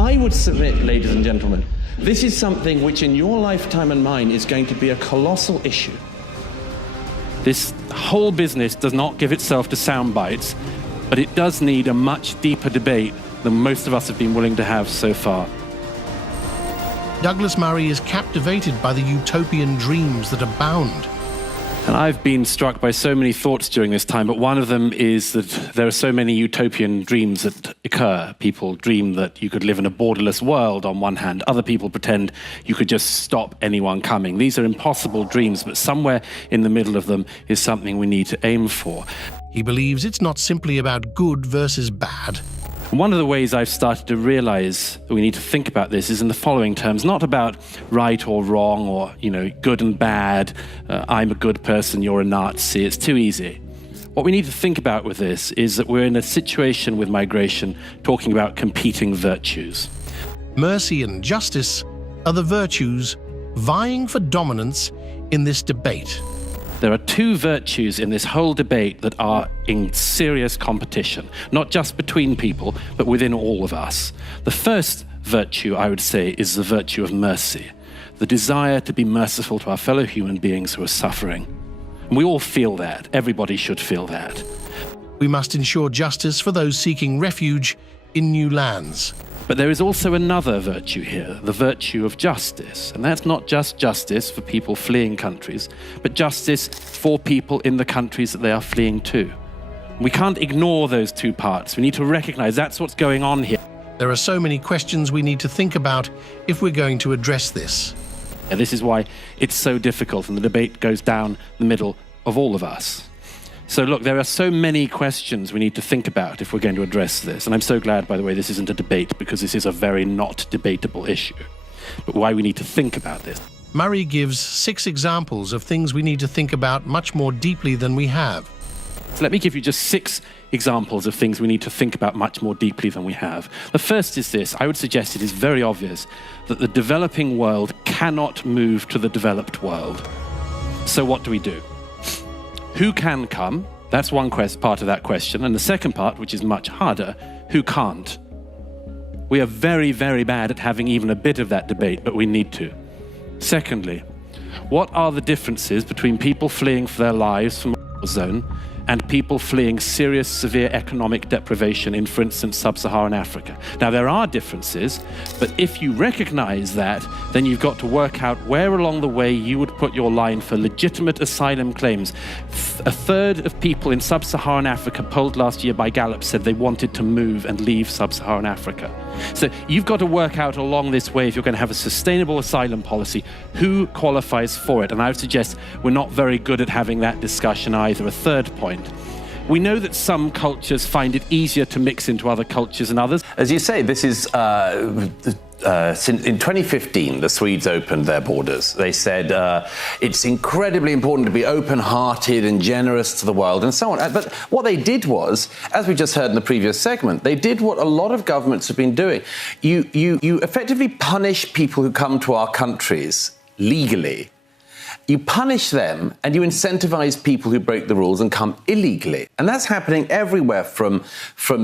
I would submit, ladies and gentlemen, this is something which in your lifetime and mine is going to be a colossal issue. This whole business does not give itself to sound bites, but it does need a much deeper debate than most of us have been willing to have so far. Douglas Murray is captivated by the utopian dreams that abound. And I've been struck by so many thoughts during this time, but one of them is that there are so many utopian dreams that occur. People dream that you could live in a borderless world on one hand. Other people pretend you could just stop anyone coming. These are impossible dreams, but somewhere in the middle of them is something we need to aim for. He believes it's not simply about good versus bad. One of the ways I've started to realize that we need to think about this is in the following terms, not about right or wrong or, good and bad, I'm a good person, you're a Nazi, it's too easy. What we need to think about with this is that we're in a situation with migration talking about competing virtues. Mercy and justice are the virtues vying for dominance in this debate. There are two virtues in this whole debate that are in serious competition, not just between people, but within all of us. The first virtue, I would say, is the virtue of mercy, the desire to be merciful to our fellow human beings who are suffering. And we all feel that. Everybody should feel that. We must ensure justice for those seeking refuge in new lands. But there is also another virtue here, the virtue of justice. And that's not just justice for people fleeing countries, but justice for people in the countries that they are fleeing to. We can't ignore those two parts. We need to recognize that's what's going on here. There are so many questions we need to think about if we're going to address this. And this is why it's so difficult, and the debate goes down the middle of all of us. So look, there are so many questions we need to think about if we're going to address this. And I'm so glad, by the way, this isn't a debate, because this is a very not debatable issue. But why we need to think about this. Murray gives 6 examples of things we need to think about much more deeply than we have. So let me give you just 6 examples of things we need to think about much more deeply than we have. The first is this. I would suggest it is very obvious that the developing world cannot move to the developed world. So what do we do? Who can come? That's one part of that question. And the second part, which is much harder, who can't? We are very, very bad at having even a bit of that debate, but we need to. Secondly, what are the differences between people fleeing for their lives from a war zone and people fleeing serious, severe economic deprivation in, for instance, sub-Saharan Africa? Now, there are differences, but if you recognize that, then you've got to work out where along the way you would put your line for legitimate asylum claims. A third of people in sub-Saharan Africa polled last year by Gallup said they wanted to move and leave sub-Saharan Africa. So you've got to work out along this way, if you're going to have a sustainable asylum policy, who qualifies for it. And I would suggest we're not very good at having that discussion either. A third point. We know that some cultures find it easier to mix into other cultures than others. As you say, this is in 2015, the Swedes opened their borders. They said it's incredibly important to be open-hearted and generous to the world and so on. But what they did was, as we just heard in the previous segment, they did what a lot of governments have been doing. You effectively punish people who come to our countries legally. You punish them and you incentivize people who break the rules and come illegally. And that's happening everywhere from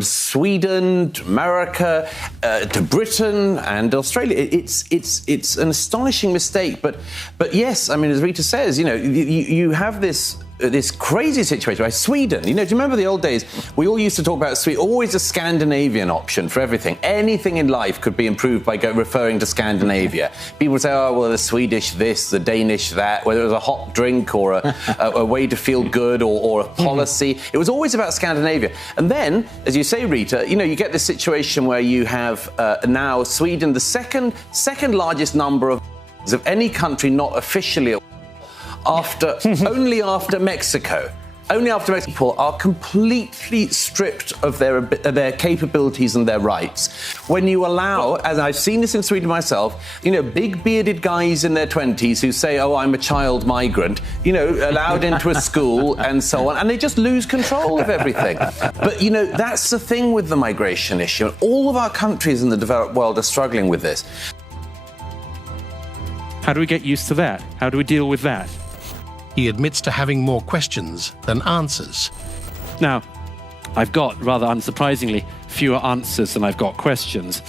Sweden to America to Britain and Australia. It's an astonishing mistake. But yes, I mean, as Rita says, you have this crazy situation. Like Sweden, do you remember the old days? We all used to talk about Sweden, always a Scandinavian option for everything. Anything in life could be improved by referring to Scandinavia. People would say, oh, well, the Swedish this, the Danish that, whether it was a hot drink or a way to feel good or a policy. It was always about Scandinavia. And then, as you say, Rita, you get this situation where you have now Sweden, the second largest number of any country not officially only after Mexico. Only after Mexico, people are completely stripped of their capabilities and their rights. When you allow, as I've seen this in Sweden myself, big bearded guys in their 20s who say, oh, I'm a child migrant, allowed into a school and so on, and they just lose control of everything. But, that's the thing with the migration issue. All of our countries in the developed world are struggling with this. How do we get used to that? How do we deal with that? He admits to having more questions than answers. Now, I've got, rather unsurprisingly, fewer answers than I've got questions.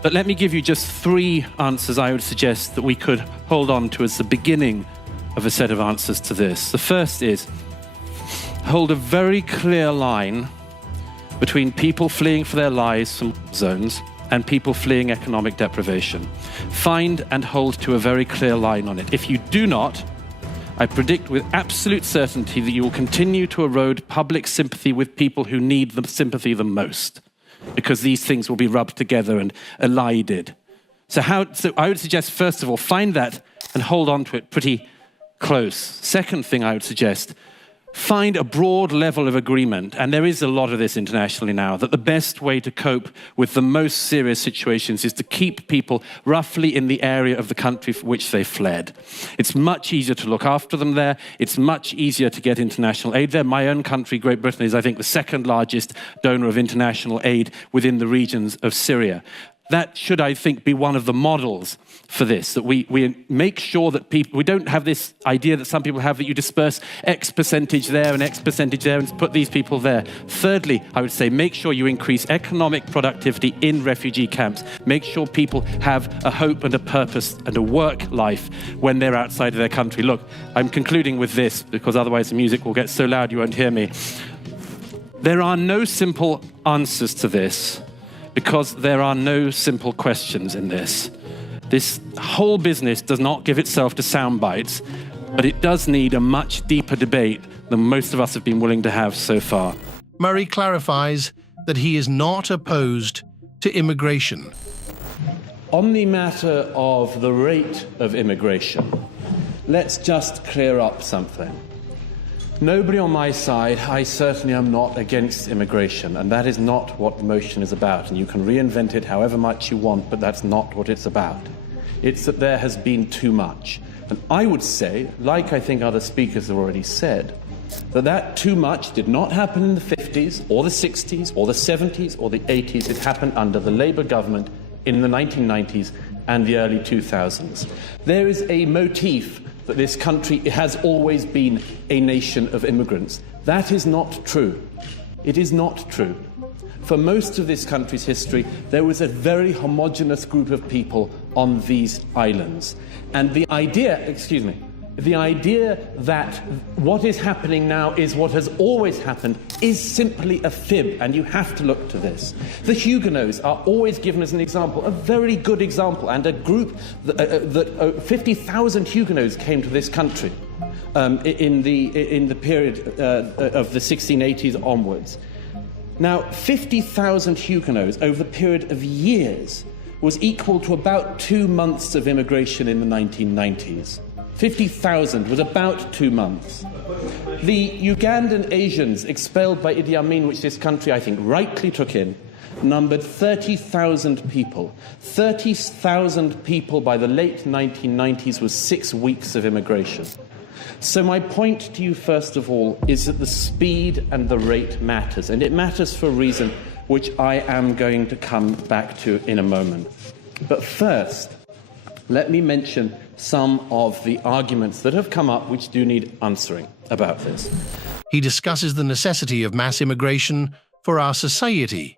But let me give you just 3 answers I would suggest that we could hold on to as the beginning of a set of answers to this. The first is, hold a very clear line between people fleeing for their lives from zones and people fleeing economic deprivation. Find and hold to a very clear line on it. If you do not, I predict with absolute certainty that you will continue to erode public sympathy with people who need the sympathy the most, because these things will be rubbed together and elided. So I would suggest, first of all, find that and hold on to it pretty close. Second thing I would suggest, find a broad level of agreement, and there is a lot of this internationally now, that the best way to cope with the most serious situations is to keep people roughly in the area of the country for which they fled. It's much easier to look after them there. It's much easier to get international aid there. My own country, Great Britain, is, I think, the second largest donor of international aid within the regions of Syria. That should, I think, be one of the models for this, that we make sure that we don't have this idea that some people have that you disperse X percentage there and X percentage there and put these people there. Thirdly, I would say make sure you increase economic productivity in refugee camps. Make sure people have a hope and a purpose and a work life when they're outside of their country. Look, I'm concluding with this because otherwise the music will get so loud you won't hear me. There are no simple answers to this, because there are no simple questions in this. This whole business does not give itself to sound bites, but it does need a much deeper debate than most of us have been willing to have so far. Murray clarifies that he is not opposed to immigration. On the matter of the rate of immigration, let's just clear up something. Nobody on my side, I certainly am not against immigration, and that is not what the motion is about. And you can reinvent it however much you want, but that's not what it's about. It's that there has been too much. And I would say, like I think other speakers have already said, that too much did not happen in the 50s, or the 60s, or the 70s, or the 80s. It happened under the Labour government in the 1990s and the early 2000s. There is a motif that this country has always been a nation of immigrants. That is not true. It is not true. For most of this country's history, there was a very homogenous group of people on these islands. And the idea that what is happening now is what has always happened is simply a fib, and you have to look to this. The Huguenots are always given as an example, a very good example, and a group that 50,000 Huguenots came to this country in the period of the 1680s onwards. Now, 50,000 Huguenots over the period of years was equal to about 2 months of immigration in the 1990s. 50,000 was about 2 months. The Ugandan Asians expelled by Idi Amin, which this country, I think, rightly took in, numbered 30,000 people. 30,000 people by the late 1990s was 6 weeks of immigration. So my point to you, first of all, is that the speed and the rate matters, and it matters for a reason which I am going to come back to in a moment. But first, let me mention some of the arguments that have come up which do need answering about this. He discusses the necessity of mass immigration for our society.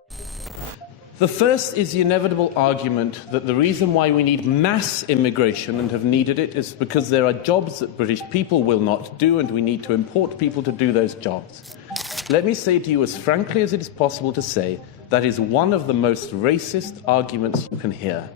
The first is the inevitable argument that the reason why we need mass immigration and have needed it is because there are jobs that British people will not do, and we need to import people to do those jobs. Let me say to you as frankly as it is possible to say, that is one of the most racist arguments you can hear.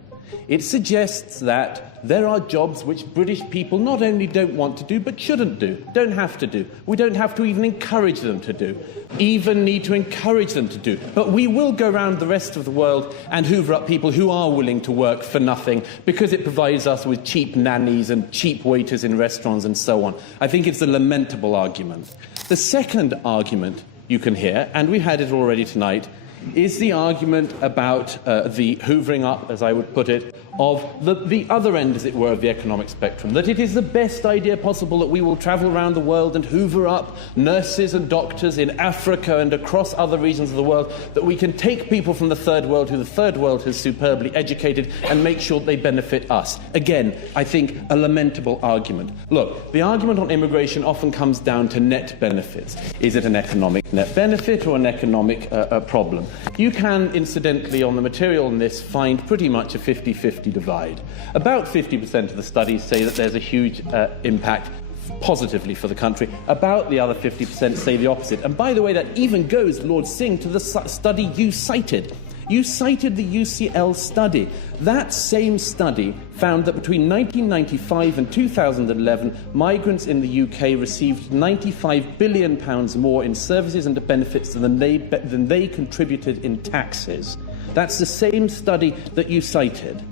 It suggests that there are jobs which British people not only don't want to do, but shouldn't do, don't have to do. We don't have to even encourage them to do, even need to encourage them to do. But we will go around the rest of the world and hoover up people who are willing to work for nothing because it provides us with cheap nannies and cheap waiters in restaurants and so on. I think it's a lamentable argument. The second argument you can hear, and we had it already tonight, is the argument about the hoovering up, as I would put it, of the other end, as it were, of the economic spectrum, that it is the best idea possible that we will travel around the world and hoover up nurses and doctors in Africa and across other regions of the world, that we can take people from the third world who the third world has superbly educated and make sure they benefit us. Again, I think a lamentable argument. Look, the argument on immigration often comes down to net benefits. Is it an economic net benefit or an economic problem? You can, incidentally, on the material in this, find pretty much a 50-50 divide. About 50% of the studies say that there's a huge impact positively for the country. About the other 50% say the opposite. And by the way, that even goes, Lord Singh, to the study you cited. You cited the UCL study. That same study found that between 1995 and 2011, migrants in the UK received £95 billion more in services and benefits than they contributed in taxes. That's the same study that you cited.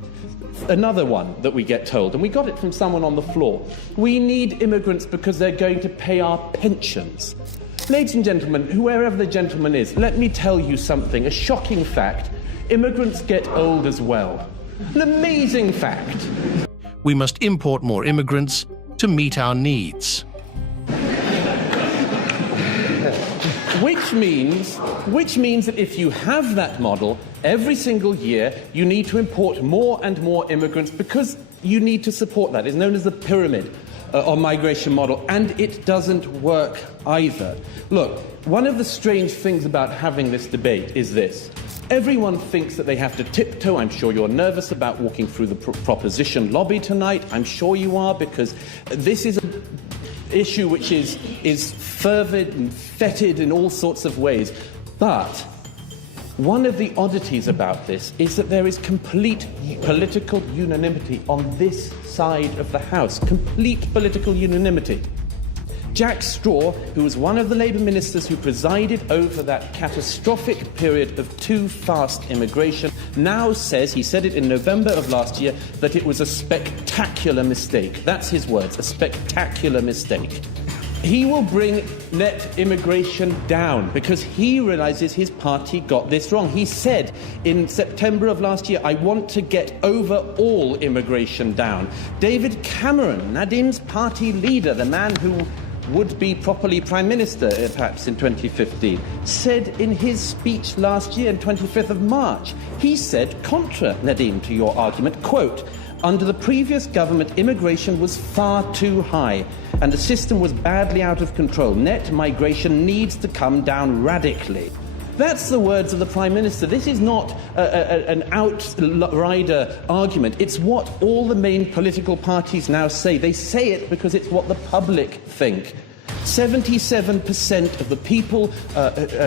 Another one that we get told, and we got it from someone on the floor, we need immigrants because they're going to pay our pensions. Ladies and gentlemen, whoever the gentleman is, let me tell you something, a shocking fact. Immigrants get old as well. An amazing fact. We must import more immigrants to meet our needs. Which means that if you have that model, every single year you need to import more and more immigrants because you need to support that. It's known as the pyramid or migration model, and it doesn't work either. Look, one of the strange things about having this debate is this. Everyone thinks that they have to tiptoe. I'm sure you're nervous about walking through the proposition lobby tonight. I'm sure you are, because this is an issue which is fervid and fetid in all sorts of ways. But one of the oddities about this is that there is complete political unanimity on this side of the House. Complete political unanimity. Jack Straw, who was one of the Labour ministers who presided over that catastrophic period of too fast immigration, now says, he said it in November of last year, that it was a spectacular mistake. That's his words, a spectacular mistake. He will bring net immigration down because he realises his party got this wrong. He said in September of last year, I want to get overall immigration down. David Cameron, Nadim's party leader, the man who would be properly Prime Minister, perhaps, in 2015, said in his speech last year, on 25th of March, he said, contra, Nadim, to your argument, quote, under the previous government, immigration was far too high and the system was badly out of control. Net migration needs to come down radically. That's the words of the Prime Minister. This is not an outrider argument. It's what all the main political parties now say. They say it because it's what the public think. 77% of the people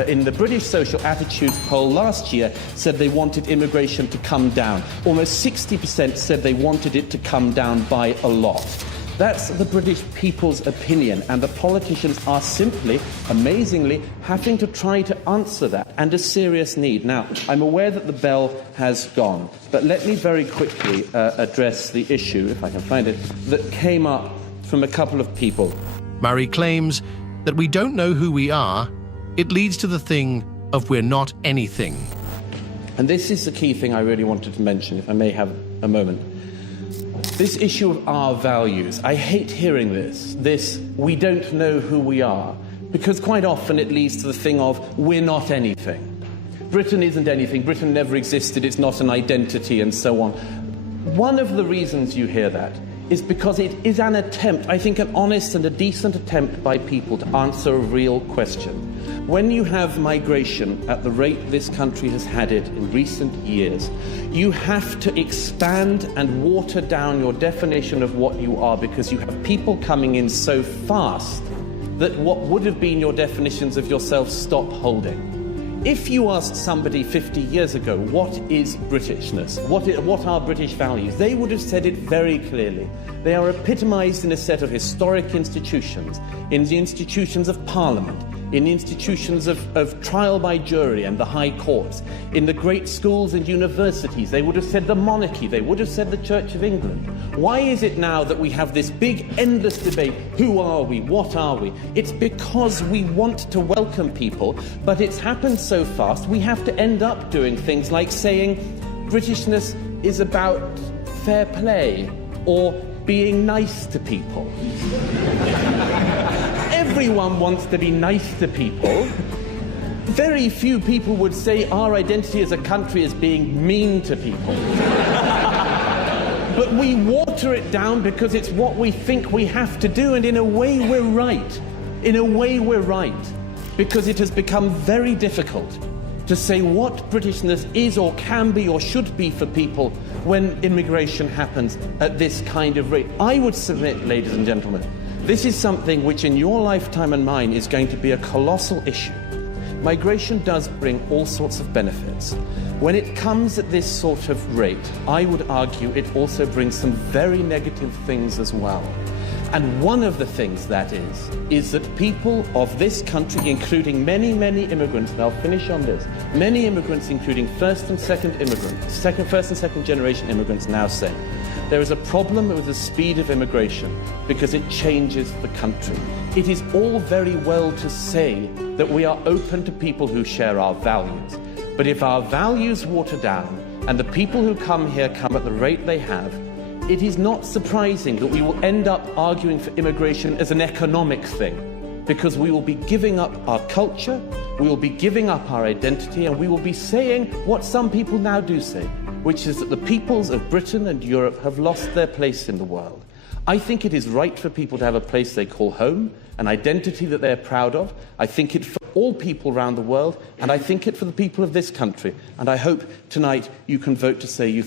in the British Social Attitudes poll last year said they wanted immigration to come down. Almost 60% said they wanted it to come down by a lot. That's the British people's opinion, and the politicians are simply, amazingly, having to try to answer that, and a serious need. Now, I'm aware that the bell has gone, but let me very quickly address the issue, if I can find it, that came up from a couple of people. Murray claims that we don't know who we are. It leads to the thing of we're not anything. And this is the key thing I really wanted to mention, if I may have a moment. This issue of our values. I hate hearing this we don't know who we are, because quite often it leads to the thing of we're not anything. Britain isn't anything, Britain never existed, it's not an identity, and so on. One of the reasons you hear that is because it is an attempt, I think an honest and a decent attempt by people to answer a real question. When you have migration at the rate this country has had it in recent years, you have to expand and water down your definition of what you are, because you have people coming in so fast that what would have been your definitions of yourself stop holding. If you asked somebody 50 years ago, what is Britishness? What are British values? They would have said it very clearly. They are epitomised in a set of historic institutions, in the institutions of Parliament, in the institutions of trial by jury and the High Courts, in the great schools and universities. They would have said the monarchy, they would have said the Church of England. Why is it now that we have this big, endless debate? Who are we? What are we? It's because we want to welcome people, but it's happened so fast, we have to end up doing things like saying Britishness is about fair play or being nice to people. Everyone wants to be nice to people. Very few people would say our identity as a country is being mean to people. But we water it down because it's what we think we have to do, and in a way we're right. In a way we're right. Because it has become very difficult. to say what Britishness is or can be or should be for people when immigration happens at this kind of rate. I would submit, ladies and gentlemen, this is something which in your lifetime and mine is going to be a colossal issue. Migration does bring all sorts of benefits. When it comes at this sort of rate, I would argue it also brings some very negative things as well. And one of the things that is that people of this country, including many, many immigrants, and I'll finish on this, many immigrants, including first and second generation immigrants, now say there is a problem with the speed of immigration because it changes the country. It is all very well to say that we are open to people who share our values, but if our values water down and the people who come here come at the rate they have, it is not surprising that we will end up arguing for immigration as an economic thing, because we will be giving up our culture, we will be giving up our identity, and we will be saying what some people now do say, which is that the peoples of Britain and Europe have lost their place in the world. I think it is right for people to have a place they call home, an identity that they're proud of. I think it for all people around the world, and I think it for the people of this country. And I hope tonight you can vote to say you